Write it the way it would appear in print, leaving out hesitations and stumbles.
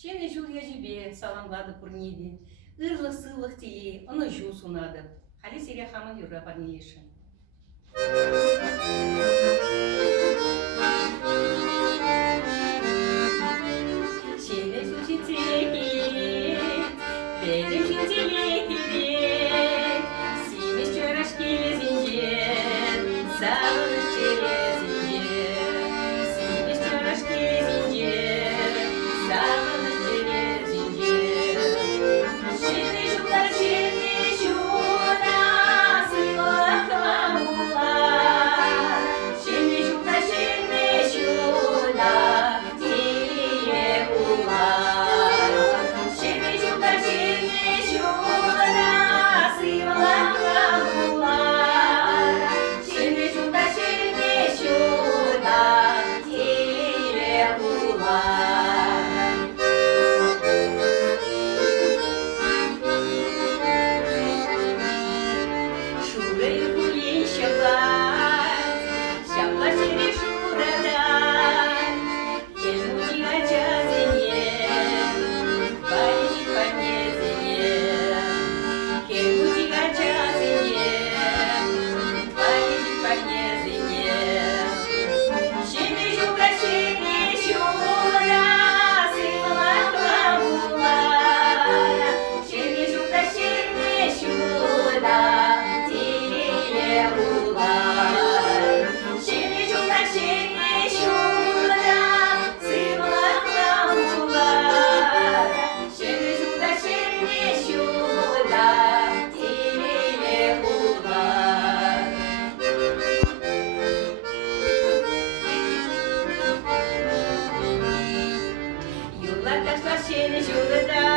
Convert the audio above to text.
Шене жул я жібе, саламлады пұрнеді. Ырлы сыллық тие, оны жу сунады. Халі сере хамын юра парнейші. Шене жул житеки, бәдім жителекеде, симеш чөраш кезінже, сағыныш черезінже, симеш чөраш кезінже, сағыныш черезінже. Шене жулдар, шене жуна, сыйлықла бұлар. Шене жулдар, шене жуна, тие бұлар. Шене жулдар, шене жуна, сыйлықла бұлар. Шене жулдар, шене жуна, тие бұлар. Шуры хулин шаблат, шабла шере шурадан. Келмучи ачазине, парижит поднезине. Келмучи ачазине, парижит поднезине. Шене жулда, шене жулда, сыйлықла бұлар. Шене жулда, шене жулда, тие бұлар. Шене жулда, шене жулда, сыйлықла бұлар. Шене жулда, шене жулда, тие бұлар. Юллар ташлар шене жулда,